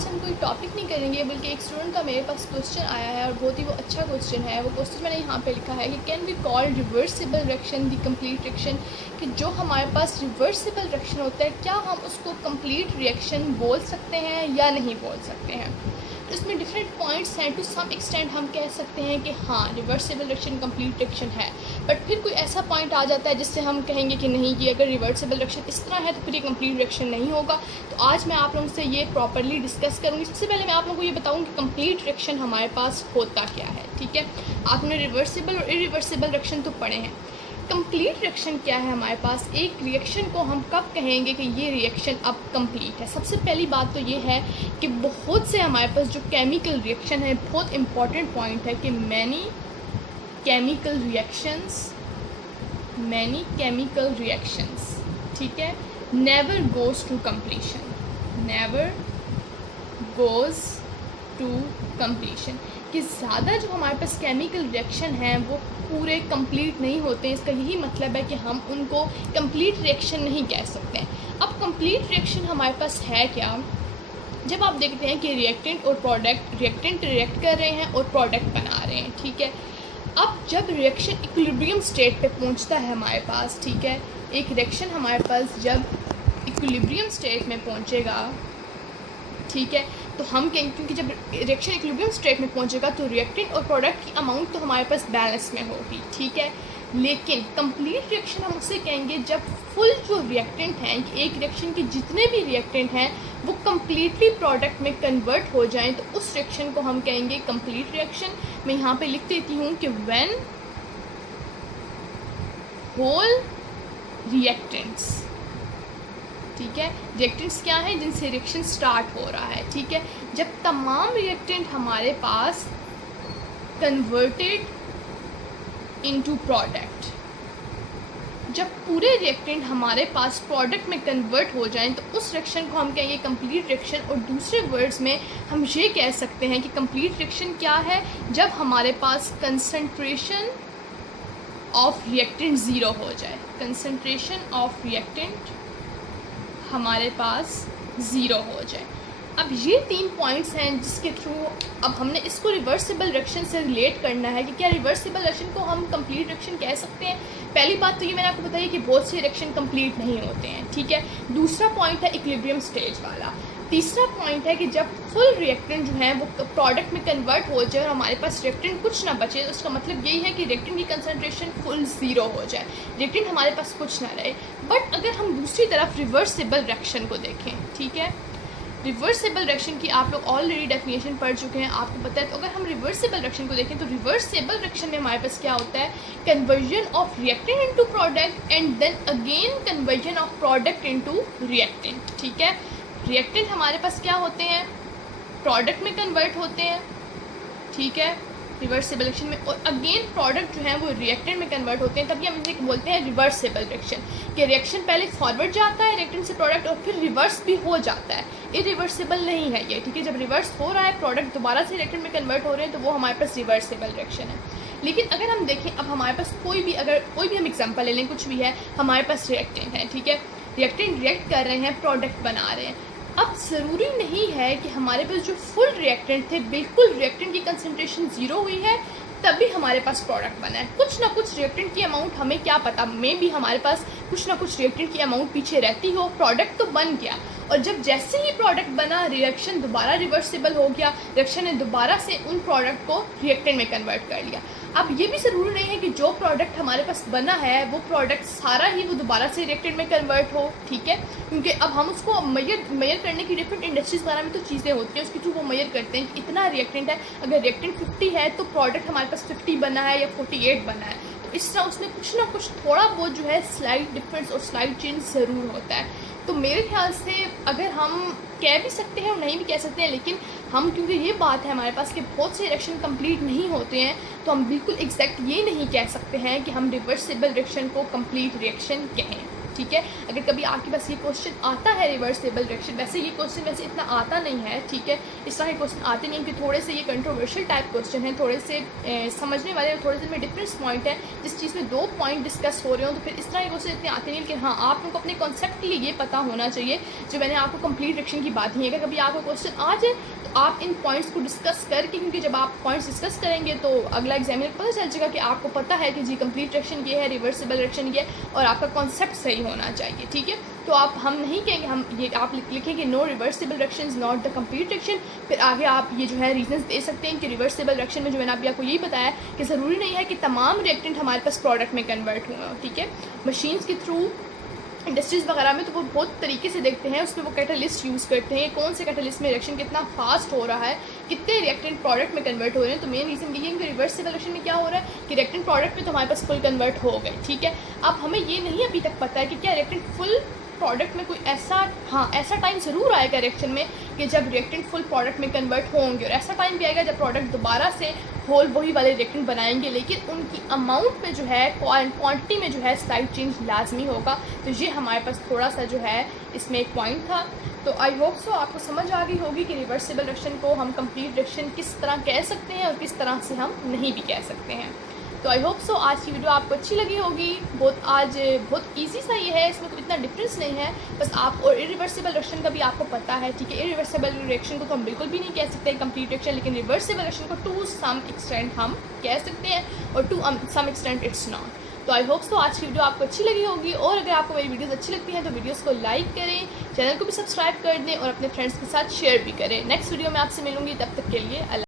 आज हम कोई टॉपिक नहीं करेंगे, बल्कि एक स्टूडेंट का मेरे पास क्वेश्चन आया है और बहुत ही वो अच्छा क्वेश्चन है। वो क्वेश्चन मैंने यहाँ पे लिखा है कि can we call reversible reaction the complete reaction, कि जो हमारे पास रिवर्सिबल रिएक्शन होता है क्या हम उसको कंप्लीट रिएक्शन बोल सकते हैं या नहीं बोल सकते हैं। इसमें डिफरेंट पॉइंट्स हैं। टू सम एक्सटेंट हम कह सकते हैं कि हाँ रिवर्सिबल रिएक्शन कंप्लीट रिएक्शन है, बट फिर कोई ऐसा पॉइंट आ जाता है जिससे हम कहेंगे कि नहीं, कि अगर रिवर्सिबल रिएक्शन इस तरह है तो फिर ये कंप्लीट रिएक्शन नहीं होगा। तो आज मैं आप लोगों से ये प्रॉपरली डिस्कस करूँगी। सबसे पहले मैं आप लोगों को ये बताऊँ कि कंप्लीट रिएक्शन हमारे पास होता क्या है। ठीक है, आपने रिवर्सिबल और इरिवर्सिबल रिएक्शन तो पढ़े हैं। कंप्लीट रिएक्शन क्या है हमारे पास, एक रिएक्शन को हम कब कहेंगे कि ये रिएक्शन अब कंप्लीट है। सबसे पहली बात तो ये है कि बहुत से हमारे पास जो केमिकल रिएक्शन है, बहुत इंपॉर्टेंट पॉइंट है कि मैनी केमिकल रिएक्शंस, ठीक है, नेवर गोज़ टू कंप्लीशन, कि ज़्यादा जो हमारे पास केमिकल रिएक्शन हैं वो पूरे कंप्लीट नहीं होते हैं। इसका यही मतलब है कि हम उनको कंप्लीट रिएक्शन नहीं कह सकते हैं। अब कंप्लीट रिएक्शन हमारे पास है क्या, जब आप देखते हैं कि रिएक्टेंट और प्रोडक्ट, रिएक्टेंट रिएक्ट कर रहे हैं और प्रोडक्ट बना रहे हैं। ठीक है, अब जब रिएक्शन इक्विलिब्रियम स्टेट पे पहुंचता है हमारे पास, ठीक है, एक रिएक्शन हमारे पास जब इक्विलिब्रियम स्टेट में पहुंचेगा, ठीक है, तो हम कहेंगे, क्योंकि जब रिएक्शन इक्विलिब्रियम स्टेट में पहुंचेगा तो रिएक्टेंट और प्रोडक्ट की अमाउंट तो हमारे पास बैलेंस में होगी। ठीक है, लेकिन कंप्लीट रिएक्शन हम उसे कहेंगे जब फुल जो रिएक्टेंट हैं, कि एक रिएक्शन के जितने भी रिएक्टेंट हैं वो कम्प्लीटली प्रोडक्ट में कन्वर्ट हो जाएं, तो उस रिएक्शन को हम कहेंगे कंप्लीट रिएक्शन। मैं यहाँ पे लिख देती हूँ कि व्हेन होल रिएक्टेंट्स, ठीक है, रिएक्टेंट्स क्या है, जिनसे रिएक्शन स्टार्ट हो रहा है। ठीक है, जब तमाम रिएक्टेंट हमारे पास कन्वर्टेड इनटू प्रोडक्ट, जब पूरे रिएक्टेंट हमारे पास प्रोडक्ट में कन्वर्ट हो जाएं तो उस रिएक्शन को हम कहेंगे कंप्लीट रिएक्शन। और दूसरे वर्ड्स में हम ये कह सकते हैं कि कंप्लीट रिएक्शन क्या है, जब हमारे पास कंसंट्रेशन ऑफ रिएक्टेंट ज़ीरो हो जाए, कंसंट्रेशन ऑफ रिएक्टेंट हमारे पास ज़ीरो हो जाए। अब ये 3 पॉइंट्स हैं जिसके थ्रू अब हमने इसको रिवर्सिबल रिएक्शन से रिलेट करना है कि क्या रिवर्सिबल रिएक्शन को हम कंप्लीट रिएक्शन कह सकते हैं। पहली बात तो ये मैंने आपको बताई कि बहुत से रिएक्शन कंप्लीट नहीं होते हैं। ठीक है, दूसरा पॉइंट है इक्विलिब्रियम स्टेज वाला। तीसरा पॉइंट है कि जब फुल रिएक्टेंट जो है वो प्रोडक्ट में कन्वर्ट हो जाए और हमारे पास रिएक्टेंट कुछ ना बचे, तो उसका मतलब यही है कि रिएक्टेंट की कंसंट्रेशन फुल ज़ीरो हो जाए, रिएक्टेंट हमारे पास कुछ ना रहे। बट अगर हम दूसरी तरफ रिवर्सिबल रिएक्शन को देखें, ठीक है, रिवर्सिबल रिएक्शन की आप लोग ऑलरेडी डेफिनेशन पढ़ चुके हैं, आपको पता है। तो अगर हम रिवर्सिबल रिएक्शन को देखें तो रिवर्सिबल रिएक्शन में हमारे पास क्या होता है, conversion of reactant into product and then again conversion of product into reactant. ठीक है, रिएक्टेंट हमारे पास क्या होते हैं, प्रोडक्ट में कन्वर्ट होते हैं, ठीक है, रिवर्सिबल रिएक्शन में, और अगेन प्रोडक्ट जो है वो रिएक्टेंट में कन्वर्ट होते हैं। तभी हम इसे बोलते हैं रिवर्सिबल रिएक्शन, कि रिएक्शन पहले फॉरवर्ड जाता है रिएक्टेंट से प्रोडक्ट और फिर रिवर्स भी हो जाता है। इरिवर्सिबल नहीं है ये। ठीक है, जब रिवर्स हो रहा है, प्रोडक्ट दोबारा से रिएक्टेंट में कन्वर्ट हो रहे हैं, तो वो हमारे पास रिवर्सिबल रिएक्शन है। लेकिन अगर हम देखें, अब हमारे पास कोई भी हम एग्जाम्पल ले लें, कुछ भी है, हमारे पास रिएक्टेंट है, ठीक है, रिएक्टेंट रिएक्ट कर रहे हैं, प्रोडक्ट बना रहे हैं। अब ज़रूरी नहीं है कि हमारे पास जो फुल रिएक्टेंट थे, बिल्कुल रिएक्टेंट की कंसंट्रेशन ज़ीरो हुई है तभी हमारे पास प्रोडक्ट बना है। कुछ ना कुछ रिएक्टेंट की अमाउंट, हमें क्या पता, मे भी हमारे पास कुछ ना कुछ रिएक्टेंट की अमाउंट पीछे रहती हो, प्रोडक्ट तो बन गया, और जब जैसे ही प्रोडक्ट बना, रिएक्शन दोबारा रिवर्सिबल हो गया, रिएक्शन ने दोबारा से उन प्रोडक्ट को रिएक्टेंट में कन्वर्ट कर लिया। अब ये भी ज़रूरी नहीं है कि जो प्रोडक्ट हमारे पास बना है वो प्रोडक्ट सारा ही वो दोबारा से रिएक्टेंट में कन्वर्ट हो। ठीक है, क्योंकि अब हम उसको मेजर करने की डिफरेंट इंडस्ट्रीज़ वगैरह में तो चीज़ें होती हैं, उसके थ्रू वो मेजर करते हैं कि इतना रिएक्टेंट है, अगर रिएक्टेंट 50 है तो प्रोडक्ट हमारे पास 50 बना है या 48 बना है। तो इस तरह उसमें कुछ ना कुछ थोड़ा बहुत जो है स्लाइड डिफरेंस और स्लाइड चेंज ज़रूर होता है। तो मेरे ख्याल से अगर हम कह भी सकते हैं और नहीं भी कह सकते हैं, लेकिन हम, क्योंकि ये बात है हमारे पास कि बहुत से रिएक्शन कंप्लीट नहीं होते हैं, तो हम बिल्कुल एग्जैक्ट ये नहीं कह सकते हैं कि हम रिवर्सिबल रिएक्शन को कंप्लीट रिएक्शन कहें। ठीक है। अगर कभी आपके पास ये क्वेश्चन आता है रिवर्सिबल डायरेक्शन, वैसे ये क्वेश्चन वैसे इतना आता नहीं है, ठीक है, इस तरह के क्वेश्चन आते नहीं क्योंकि थोड़े से ये कंट्रोवर्शियल टाइप क्वेश्चन है, थोड़े से समझने वाले और थोड़े से में डिफरेंस पॉइंट है, जिस चीज़ में 2 पॉइंट डिस्कस हो रहे हो, तो फिर इस तरह के क्वेश्चन इतने आते नहीं। लेकिन हाँ, आप लोग को अपने कॉन्सेप्ट के लिए ये पता होना चाहिए जो मैंने आपको कंप्लीट डायरेक्शन की बात नहीं है। अगर कभी आपको क्वेश्चन आ जाए तो आप इन पॉइंट्स को डिस्कस करके, क्योंकि जब आप पॉइंट्स डिस्कस करेंगे तो अगला एग्जामिनर को पता चल जाएगा कि आपको पता है कि जी कंप्लीट डायरेक्शन ये है, रिवर्सिबल डायरेक्शन ये है, और आपका कॉन्सेप्ट सही होना चाहिए, ठीक है। तो आप हम नहीं कहेंगे, हम ये आप लिखेंगे no reversible direction is not the complete direction, फिर आगे आप ये जो है रीजंस दे सकते हैं कि रिवर्सिबल डायरेक्शन में जो मैंने अभी आपको यही बताया कि ज़रूरी नहीं है कि तमाम रिएक्टेंट हमारे पास प्रोडक्ट में कन्वर्ट हुए हों, ठीक है। मशीन्स के थ्रू इंडस्ट्रीज़ वगैरह में तो वो बहुत तरीके से देखते हैं, उसमें वो कैटलिस्ट यूज़ करते हैं, कौन से कैटलिस्ट में रिएक्शन कितना फास्ट हो रहा है, कितने रिएक्टेंट प्रोडक्ट में कन्वर्ट हो रहे हैं। तो मेन रीज़न ये है कि रिवर्सिबल डायरेक्शन में क्या हो रहा है कि रिएक्टेंट प्रोडक्ट में तो हमारे पास फुल कन्वर्ट हो गए, ठीक है। अब हमें ये नहीं अभी तक पता है कि क्या रिएक्टेंट फुल प्रोडक्ट में कोई ऐसा टाइम ज़रूर आएगा रिएक्शन में कि जब रिएक्टेंट फुल प्रोडक्ट में कन्वर्ट होंगे, और ऐसा टाइम भी आएगा जब प्रोडक्ट दोबारा से होल वही वाले रिएक्टेंट बनाएंगे, लेकिन उनकी अमाउंट में जो है, क्वांटिटी में जो है स्लाइट चेंज लाजमी होगा। तो ये हमारे पास थोड़ा सा जो है इसमें एक पॉइंट था। तो आई होप सो आपको समझ आ गई होगी कि रिवर्सिबल डायरेक्शन को हम कंप्लीट डायरेक्शन किस तरह कह सकते हैं और किस तरह से हम नहीं भी कह सकते हैं। तो आई होप सो आज की वीडियो आपको अच्छी लगी होगी। बहुत इजी सा ये है, इसमें कोई इतना डिफरेंस नहीं है, बस आप और इरिवर्सिबल डायरेक्शन का भी आपको पता है, ठीक है। इरिवर्सिबल डायरेक्शन को तो हम बिल्कुल भी नहीं कह सकते कंप्लीट डायरेक्शन, लेकिन रिवर्सिबल डायरेक्शन को टू सम एक्सटेंट हम कह सकते हैं और to some extent it's not. तो आई होप सो आज की वीडियो आपको अच्छी लगी होगी, और अगर आपको मेरी वीडियोस अच्छी लगती हैं तो वीडियोस को लाइक करें, चैनल को भी सब्सक्राइब कर दें और अपने फ्रेंड्स के साथ शेयर भी करें। नेक्स्ट वीडियो में आपसे मिलूंगी, तब तक के लिए अल्लाह।